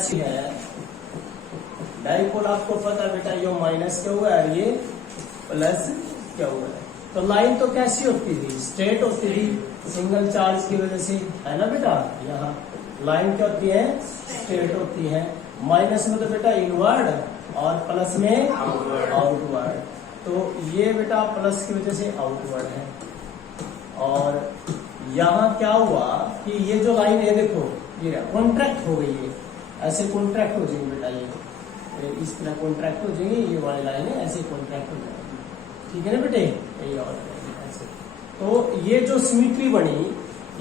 ऐसी है, डाइपोल आपको पता है बेटा, ये माइनस क्या हुआ है, ये प्लस क्या हुआ है। तो लाइन तो कैसी होती थी, स्ट्रेट होती थी सिंगल चार्ज की वजह से, है ना बेटा। यहाँ लाइन क्या होती है, स्ट्रेट होती है। माइनस में तो बेटा इनवर्ड और प्लस में आउटवर्ड। तो ये बेटा प्लस की वजह से आउटवर्ड है। और यहाँ क्या हुआ कि ये जो लाइन है देखो, ये कॉन्ट्रैक्ट हो गई है, ऐसे कॉन्ट्रैक्ट हो जाएगी बेटा, ये इस तरह कॉन्ट्रैक्ट हो जाएगी, ये वाली लाइन है ऐसे कॉन्ट्रैक्ट हो जाएगी, ठीक है ना बेटे, यही और ऐसे। तो ये जो सिमिट्री बनी,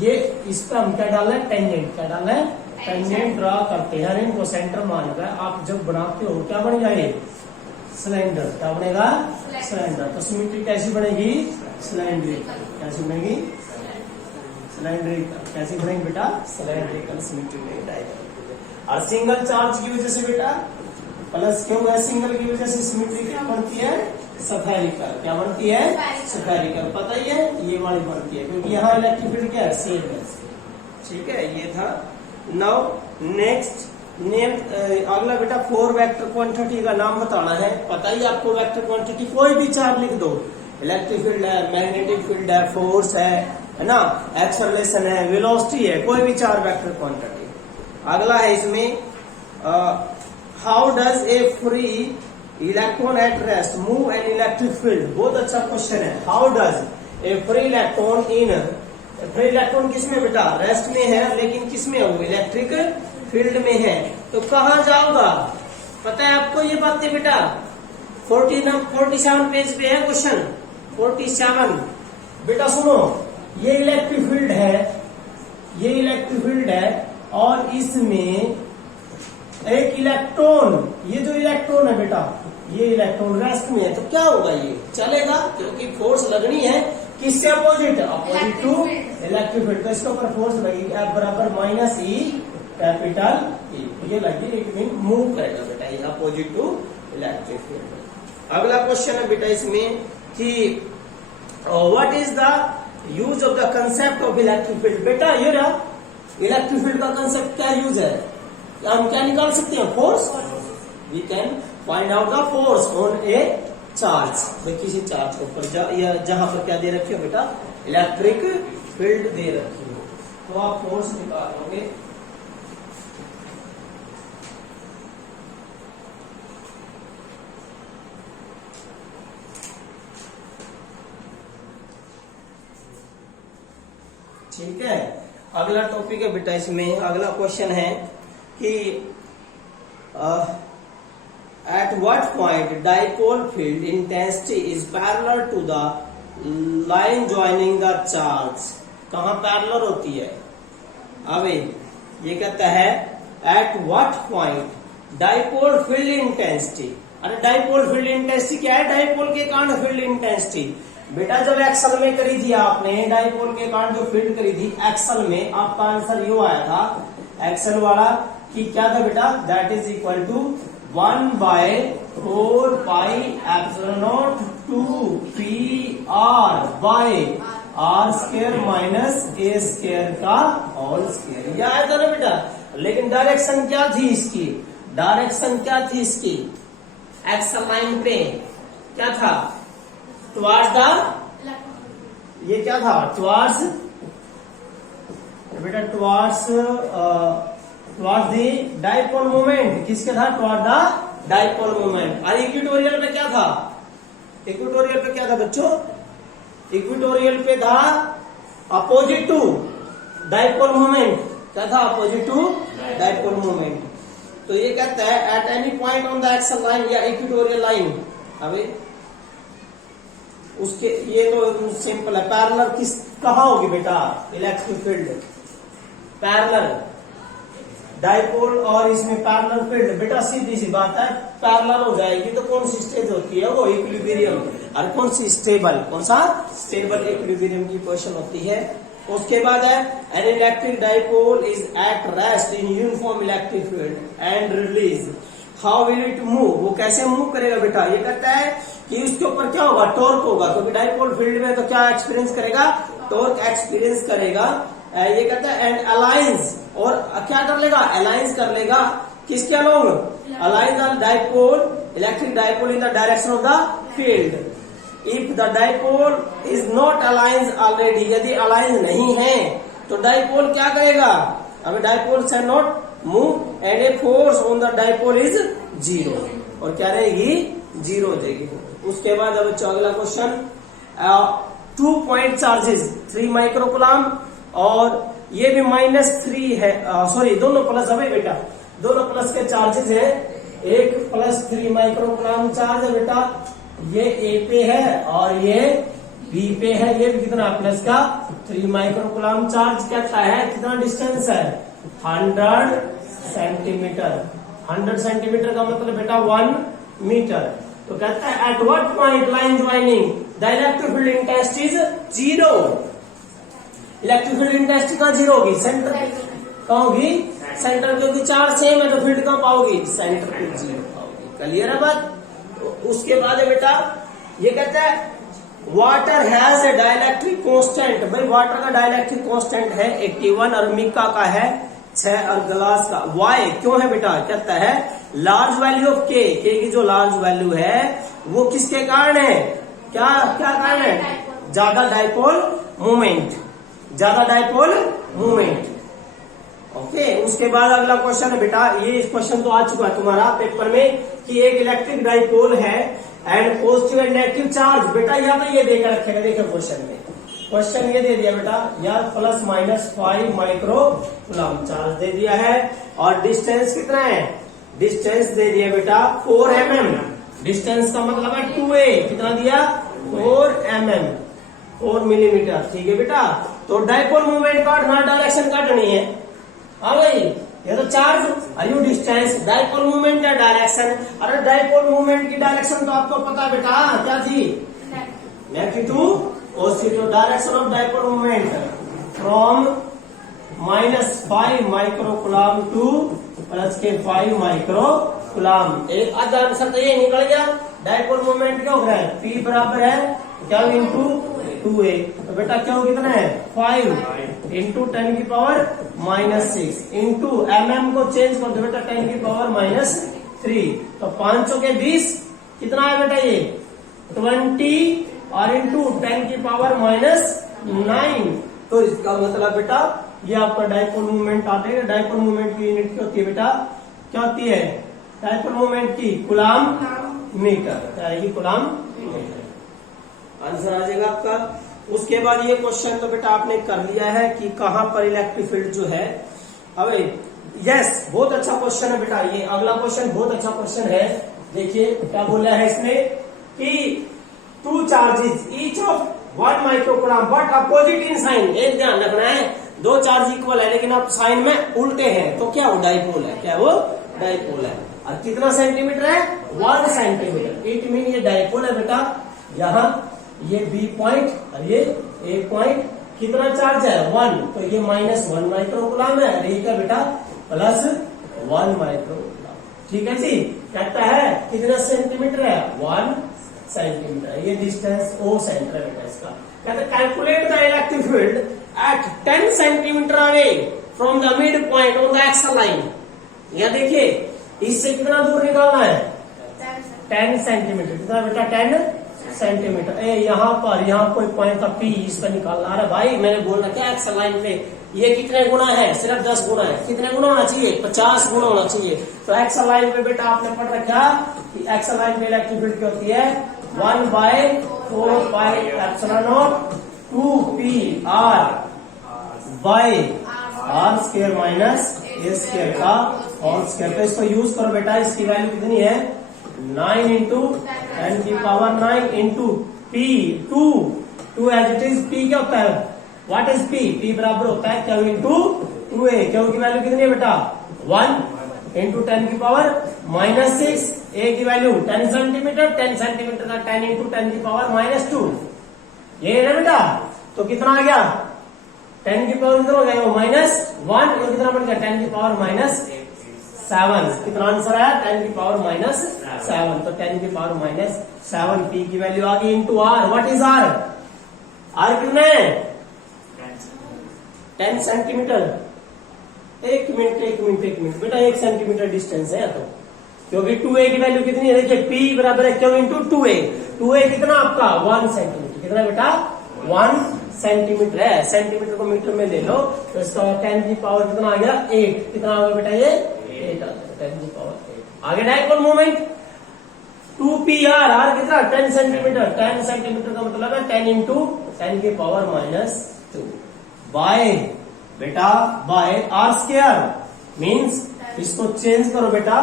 ये इस पर हम क्या डाला है, टेंजेंट। क्या डाला है, टेंजेंट ड्रा करते हैं, इनको सेंटर मानकर आप जब बनाते हो क्या बन जाए, सिलेंडर। क्या बनेगा, सिलेंडर। तो सिमिट्री कैसी बनेगी, सिलेंड्रिकल। कैसी बनेगी, सिलेंड्रिकल। कैसी बनेगी बेटा, सिलेंड्रिकल सिमिट्री बनेगी डायगोनल। और सिंगल चार्ज की वजह से बेटा प्लस क्यों है, सिंगल की वजह से सिमिट्री क्या बनती है, स्फेरिकल। क्या बनती है, स्फेरिकल। पता ही है ये वाली बनती है क्योंकि यहाँ इलेक्ट्रिक फील्ड क्या है, सेम है। ठीक है, ये था। नाउ नेक्स्ट नेम, अगला बेटा 4 वेक्टर क्वांटिटी का नाम बताना है। पता ही आपको वेक्टर क्वांटिटी, कोई भी चार लिख दो, इलेक्ट्रिक फील्ड है, मैग्नेटिक फील्ड है, फोर्स है ना, एक्सेलरेशन है, वेलोसिटी है, कोई भी चार वेक्टर क्वांटिटी। अगला है इसमें how does a free electron at rest move an electric field. बहुत अच्छा क्वेश्चन है। How does a free electron in, free electron किसमें बेटा, रेस्ट में है, लेकिन किसमें हो, इलेक्ट्रिक फील्ड में है। तो कहाँ जाऊंगा, पता है आपको ये बातें बेटा। 47 पेज पे है क्वेश्चन 47। बेटा सुनो, ये इलेक्ट्रिक फील्ड है, ये इलेक्ट्रिक फील्ड है, और इसमें एक इलेक्ट्रॉन, ये जो इलेक्ट्रॉन है बेटा, ये इलेक्ट्रॉन रेस्ट में है, तो क्या होगा, ये चलेगा क्योंकि फोर्स लगनी है किससे, opposite, opposite to electric field. तो इसके ऊपर फोर्स लगेगी F बराबर माइनस ई कैपिटल ई, ये लगी, इट मीन मूव करेगा बेटा, ये अपोजिट टू इलेक्ट्रिक फील्ड। अगला क्वेश्चन है बेटा इसमें कि what is the use of the concept of electric field. बेटा ये रहा इलेक्ट्रिक फील्ड का कंसेप्ट, क्या यूज है, हम क्या निकाल सकते हैं, force. We can find out the force on a charge. किसी चार्ज के ऊपर जहां पर क्या दे रखी हो बेटा, इलेक्ट्रिक फील्ड दे रखी हो, तो आप फोर्स निकालोगे। ठीक है, अगला टॉपिक है बेटा इसमें, अगला क्वेश्चन है कि at what point dipole field intensity is parallel to the line joining the charge। कहाँ पैरेलल होती है, अबे ये कहता है at what point dipole field intensity। अरे डाइपोल फील्ड इंटेंसिटी क्या है, डाइपोल के कारण फील्ड इंटेंसिटी। बेटा जब एक्सल में करी थी आपने, डाइपोल के कारण जो फील्ड करी थी एक्सल में, आपका आंसर यो आया था एक्सल वाला कि क्या था बेटा, that is equal to 1/4 pi epsilon naught 2 P R by R square minus a square का होल स्क्वायर। यह आया था ना बेटा, लेकिन डायरेक्शन क्या थी इसकी, डायरेक्शन क्या थी इसकी, एक्सल लाइन पे क्या था, टुवार्ड्स द, ये क्या था, टुवार्ड्स बेटा, टुवार्ड्स द डाइपोल मोमेंट। किसके था, टुवार्ड द डाइपोल मोमेंट। और इक्वेटोरियल पे क्या था, इक्वेटोरियल पे क्या था बच्चों, इक्वेटोरियल पे था अपोजिट टू डाइपोल मोमेंट। क्या था, अपोजिट टू डाइपोल मोमेंट। तो ये कहता है at any point on the axle line या इक्वेटोरियल लाइन। अबे उसके, ये तो सिंपल है, पैरेलल किस कहाँ होगी बेटा, इलेक्ट्रिक फील्ड पैरेलल, डाइपोल और इसमें पैरेलल फील्ड। बेटा सीधी सी बात है, पैरेलल हो जाएगी तो कौन सी स्टेज होती है, वो इक्विलिब्रियम। और कौन सी स्टेबल, कौन सा स्टेबल इक्विलिब्रियम की पोजीशन होती है। उसके बाद है an electric dipole is at rest in uniform electric field and release, how will it move. वो कैसे मूव करेगा बेटा, ये कहता है कि उसके ऊपर क्या होगा, टॉर्क होगा, क्योंकि डाइपोल फील्ड में तो क्या एक्सपीरियंस करेगा, टॉर्क एक्सपीरियंस करेगा। ये कहता है एंड अलायंस, और क्या कर लेगा, अलायंस कर लेगा किसके along? Align the dipole, electric dipole in the direction of the field. If the dipole is not align already, यदि अलाइन नहीं है तो डाइपोल क्या करेगा? अब डाइपोल से not move and a force on the dipole is zero, और क्या रहेगी? जीरो हो जाएगी। उसके बाद अब अगला क्वेश्चन, 2 पॉइंट चार्जेस 3 माइक्रोकुलाम, और ये भी -3 है, सॉरी दोनों प्लस है बेटा, दोनों प्लस के चार्जेस है। एक +3 माइक्रोकुलाम चार्ज है बेटा, ये ए पे है और ये बी पे है। ये भी कितना? प्लस का 3 माइक्रोकुलाम चार्ज कहता है। कितना डिस्टेंस है? 100 सेंटीमीटर। 100 सेंटीमीटर का मतलब बेटा 1 मीटर। तो कहता है at what point line joining the electric field intensity is 0। Electric field intensity कहाँ 0 होगी? सेंटर कहाँ होगी? सेंटर, क्योंकि चार्ज सेम है तो फील्ड कहाँ पाओगी? सेंटर पे 0 पाओगी। क्लियर है बात? उसके बाद है बेटा, ये कहता है water has a dielectric constant. भाई वाटर का डाइलेक्ट्रिक कांस्टेंट है 81 और मिका का है 6 और ग्लास का वाई क्यों है बेटा? कहता है लार्ज वैल्यू ऑफ के की जो लार्ज वैल्यू है वो किसके कारण है? क्या क्या कारण है? ज्यादा डाइपोल मूवमेंट, ज्यादा डाइपोल मूवमेंट। ओके, उसके बाद अगला क्वेश्चन है बेटा, ये क्वेश्चन तो आ चुका है तुम्हारा पेपर में कि एक इलेक्ट्रिक डाइपोल है and positive and negative charge. बेटा यहाँ पे ये देकर रखेगा, देखो क्वेश्चन में, क्वेश्चन ये दे दिया बेटा यार +-5 माइक्रोकुलाम चार्ज दे दिया है, और डिस्टेंस कितना है? डिस्टेंस दे दिया बेटा 4 mm। डिस्टेंस का मतलब है 2a, कितना दिया? 4 mm, 4 मिलीमीटर। ठीक है बेटा, तो डाइपोल मूवमेंट काटना, डायरेक्शन काटनी है। हाँ भाई, ये तो चार्ज और डिस्टेंस, डाइपोल मूवमेंट या डायरेक्शन। अरे डाइपोल मूवमेंट की डायरेक्शन तो आपको पता बेटा क्या थी? Negative positive. Direction of dipole movement from -5 microcoulomb to +5 microcoulomb. एक आधा आंसर तो ये निकल गया। डाइपोल मूवमेंट क्या हो रहा है? P बराबर है क्या? Into 2a। तो बेटा क्या हो कितना है? 5 इंटू 10⁻⁻6 इंटू mm को चेंज कर दो बेटा 10⁻⁻3। तो 5 के 20 कितना है बेटा? ये 20 और इंटू 10⁻⁹। तो इसका मतलब बेटा ये आपका डाइपोल मूवमेंट आ जाएगा। डाइपोल मूवमेंट की यूनिट क्या होती है बेटा? क्या होती है डाइपोल मूवमेंट की? Coulomb metre. क्या आएगी? Coulomb metre. आंसर आ जाएगा आपका। उसके बाद ये क्वेश्चन तो बेटा आपने कर लिया है कि कहां पर इलेक्ट्रिक फील्ड जो है। अब यस, बहुत अच्छा क्वेश्चन है बेटा। ये अगला क्वेश्चन बहुत अच्छा क्वेश्चन है। देखिए क्या बोला है इसमें कि 2 charges each of 1 microcoulomb but opposite in sign. एक ध्यान रखना है, 2 चार्ज इक्वल है लेकिन आप साइन में उल्टे हैं, तो क्या वो डाइपोल है? क्या वो डाइपोल है? और कितना सेंटीमीटर है? 1 सेंटीमीटर। इट मीन ये डाइपोल है बेटा। यहाँ ये बी पॉइंट और ये ए पॉइंट, कितना चार्ज है? 1, तो ये -1 माइक्रोकुलाम है, और ये क्या बेटा? +1 माइक्रोकुलाम। ठीक है जी। कहता है कितना सेंटीमीटर है? 1 सेंटीमीटर। ये डिस्टेंस ओ सेंटर है बेटा इसका। कहता है calculate the electric field at 10 centimetre away from the mid point on the axle line. यह देखिए इससे कितना दूर निकालना है? 10 सेंटीमीटर। कितना बेटा? 10 सेंटीमीटर। यहाँ कोई पॉइंट था P, इसका निकालना। अरे भाई मैंने बोलना क्या, एक्सल लाइन पे ये कितने गुना है? सिर्फ 10 गुना है। कितने गुना होना चाहिए? 50 गुना होना चाहिए। तो एक्सल लाइन पे बेटा आपने पढ़ रखा कि एक्सल लाइन पे इलेक्ट्रिक फील्ड क्या होती है? 1/4πε0 2πr by r² minus a² का होल स्क्वायर। तो इसको यूज करो बेटा। इसकी वैल्यू कितनी है? 9 into 10⁹ into P 2 as it is. P क्या होता है? What is P? P बराबर होता है क्या? Into 2a। क्या की वैल्यू कितनी है बेटा? 1 इंटू 10⁻⁻6। a की वैल्यू 10 सेंटीमीटर। 10 सेंटीमीटर का 10 इंटू 10⁻²। ये है ना बेटा। तो कितना आ गया? 10 की पावर कितना हो गया? -1। और कितना बढ़ गया? 10⁻7। कितना आंसर आया? 10⁻7। तो 10⁻7 P की वैल्यू आ गई into R। What is R? R कितना है? 10 सेंटीमीटर। एक मिनट बेटा 1 सेंटीमीटर डिस्टेंस है तो, क्योंकि 2a की वैल्यू कितनी है, देखिए p बराबर है क्यों इंटू 2a। 2a कितना आपका 1 सेंटीमीटर, कितना बेटा 1 सेंटीमीटर है, सेंटीमीटर को मीटर में ले लो तो इसका 10 की पावर कितना आ गया 8, कितना होगा बेटा ये 8 आ गया, 10 की पावर 8। आगे डायपोल मोमेंट 2pr, r कितना 10 सेंटीमीटर, 10 सेंटीमीटर का मतलब है 10 इंटू 10 की पावर -2 बाय बेटा बाय r स्क्वायर, मीन्स इसको चेंज करो बेटा,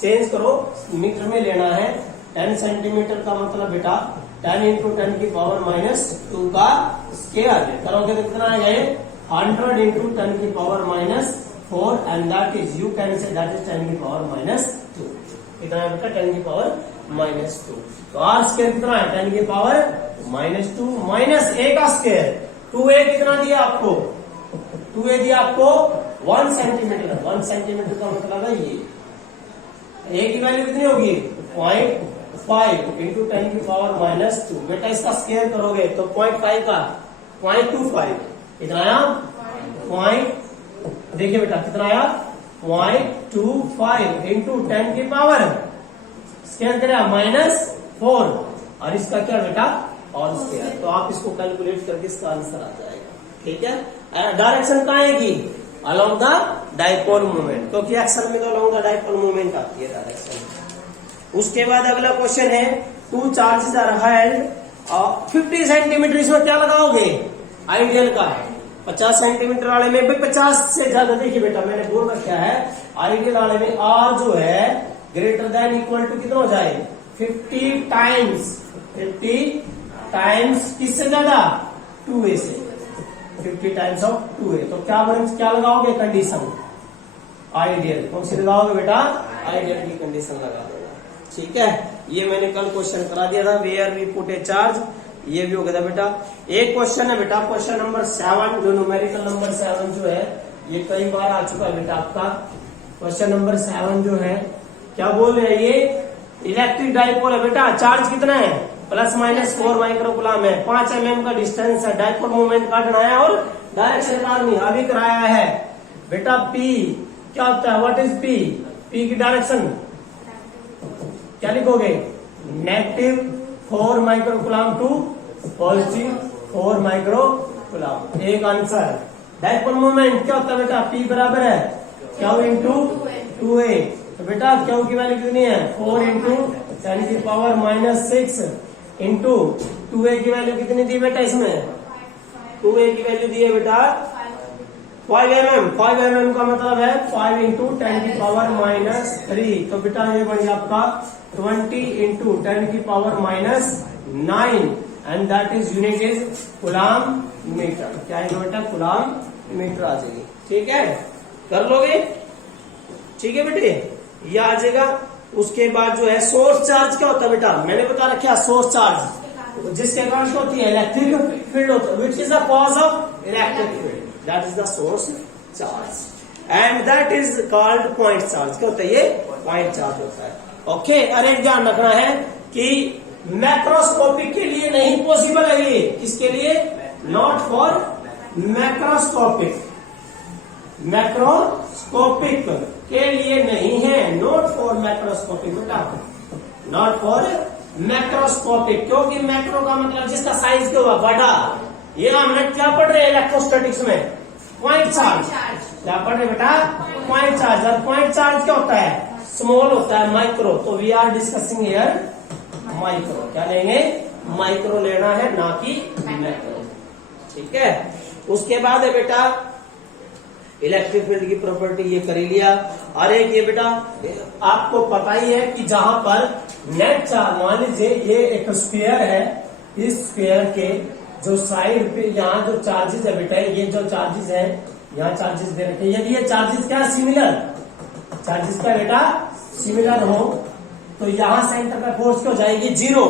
चेंज करो मीटर में लेना है। 10 सेंटीमीटर का मतलब बेटा 10 इंटू 10 की पावर -2 का स्क्वायर करोगे तो कितना आएगा ये 100 इंटू 10 की power -4 and that is you can say that is 10 की पावर -2, कितना है बेटा 10 की पावर -2। तो आर स्क्वायर कितना है 10 की पावर -2 माइनस a का स्क्वायर, 2a कितना दिया आपको, 2a दिया आपको 1 सेंटीमीटर, 1 सेंटीमीटर का मतलब है ये, a की वैल्यू कितनी होगी 0.5 इंटू 10 की पावर -2, बेटा इसका स्क्वायर करोगे तो 0.5 का 0.25 कितना आया देखिए बेटा कितना आया 0.25 इंटू 10 की पावर स्क्वायर करेगा -4 और इसका क्या बेटा और स्क्वायर, तो आप इसको कैलकुलेट करके इसका आंसर आ जाएगा। ठीक है, डायरेक्शन कहाँ आएगी अलोंग द डाइपोल मोमेंट, क्योंकि एक्शन में तो अलोंग द डाइपोल मोमेंट आती है डायरेक्शन। उसके बाद अगला क्वेश्चन है 2 चार्जेस आर हेल्ड 50 सेंटीमीटर, इसमें क्या लगाओगे आइडियल का 50 सेंटीमीटर वाले में भी 50 से ज्यादा, देखिए बेटा मैंने बोल रखा है आइडियल वाले में आर जो है ग्रेटर देन इक्वल टू कितना हो जाए 50 टाइम्स किससे ज्यादा 2a से, 50 टाइम्स ऑफ 2a, तो क्या लगाओगे कंडीशन आइडियल, कौन सी लगाओगे बेटा आइडियल की कंडीशन लगा देगा। ठीक है, ये मैंने कल क्वेश्चन करा दिया था where we put a charge, ये भी हो गया था बेटा। एक क्वेश्चन है बेटा क्वेश्चन नंबर 7, जो न्यूमेरिकल नंबर 7 जो है ये कई बार आ चुका है बेटा आपका। क्वेश्चन नंबर 7 जो है क्या बोल रहे हैं, ये इलेक्ट्रिक डाइपोल है बेटा, चार्ज कितना है ±4 माइक्रोकुलाम है, 5 mm का डिस्टेंस है, डाइपोल मोमेंट काटना है और डायरेक्शन करनी अभी कराया है बेटा। P क्या होता है, व्हाट इज P की डायरेक्शन क्या लिखोगे -4 माइक्रोकुलाम टू +4 माइक्रोकुलाम, एक आंसर। डाइपोल मोमेंट क्या होता है बेटा P बराबर है Q इंटू 2a, तो बेटा Q की वैल्यू कितनी है 4 इंटू 10 की पावर -6 इंटू 2a की वैल्यू कितनी दी बेटा, इसमें 2a की वैल्यू दी है बेटा 5 mm का मतलब है 5 इंटू 10 की पावर -3, तो बेटा ये बन गया आपका 20 इंटू 10 की power -9 and that is unit is coulomb metre, क्या है बेटा कूलाम मीटर आ जाएगी। ठीक है, कर लोगे, ठीक है बेटे ये आ जाएगा। उसके बाद जो है सोर्स चार्ज क्या होता है बेटा, मैंने बता रखा सोर्स चार्ज जिसके कारण क्या होती है इलेक्ट्रिक फील्ड होता है, which is the cause of electric field, that is the source charge and that is called point charge. क्या होता है ये पॉइंट चार्ज होता है। ओके, अरे ध्यान रखना है कि मैक्रोस्कोपिक के लिए नहीं पॉसिबल है ये, किसके लिए नॉट फॉर मैक्रोस्कोपिक, मैक्रोस्कोपिक के लिए नहीं है, नॉट फॉर मैक्रोस्कोपिक बेटा, नॉट फॉर मैक्रोस्कोपिक, क्योंकि मैक्रो का मतलब जिसका साइज क्या हुआ बड़ा, ये हमने क्या पढ़ रहे हैं इलेक्ट्रोस्टैटिक्स में पॉइंट चार्ज, क्या पढ़ रहे बेटा पॉइंट चार्ज, और पॉइंट चार्ज क्या होता है स्मॉल होता है माइक्रो, तो we are discussing here micro, क्या लेंगे माइक्रो लेना है ना कि मैक्रो। ठीक है, उसके बाद है बेटा इलेक्ट्रिक फील्ड की प्रॉपर्टी ये कर ही लिया। और एक ये बेटा आपको पता ही है कि जहां पर नेट चार्ज, मान लीजिए ये एक स्क्वायर है, इस स्क्वायर के जो साइड पे यहाँ जो चार्जेस है बेटा, ये जो चार्जेस है यहाँ चार्जेस दे रखे, यदि ये चार्जेस क्या सिमिलर, चार्जेस का बेटा सिमिलर हो तो यहाँ सेंटर का फोर्स क्या हो जाएगी 0।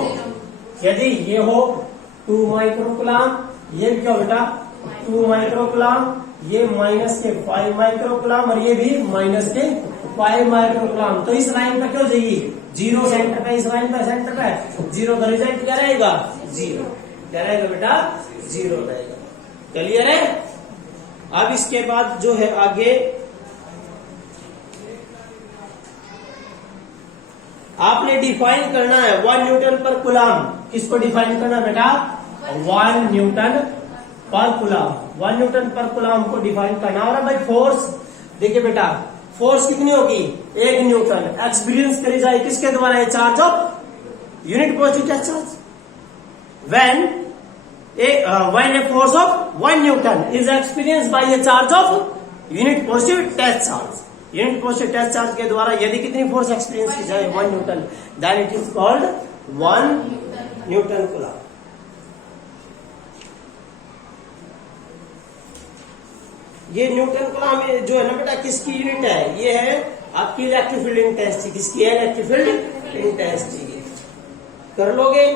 यदि ये हो 2 माइक्रोकुलाम, ये क्या बेटा 2 माइक्रोकुलाम, ये माइनस के 5 माइक्रोकुलाम और ये भी माइनस के 5 माइक्रोकुलाम, तो इस लाइन पर क्या हो जाएगी 0 सेंटर पे, इस लाइन पर सेंटर पे 0 का रिजल्ट क्या रहेगा 0, क्या रहेगा बेटा 0 रहेगा। क्लियर है। अब इसके बाद जो है आगे आपने डिफाइन करना है 1 न्यूटन पर कूलम। किसको डिफाइन करना है बेटा? 1 न्यूटन पर कूलम। 1 न्यूटन पर कूलम को डिफाइन करना। और भाई फोर्स, देखिए बेटा फोर्स कितनी होगी? 1 न्यूटन। एक्सपीरियंस करी जाए किसके द्वारा? Charge of unit positive charge. when a force of 1 Newton is experienced by a charge of unit positive test charge, unit positive test charge के द्वारा यदि कितनी फोर्स एक्सपीरियंस की जाए? 1 newton, then it is called 1 newton coulomb. ये newton coulomb जो है ना बेटा किसकी यूनिट है? ये है आपकी इलेक्ट्रिक फील्ड इंटेंसिटी। किसकी है? Electric field intensity. कर लोगे?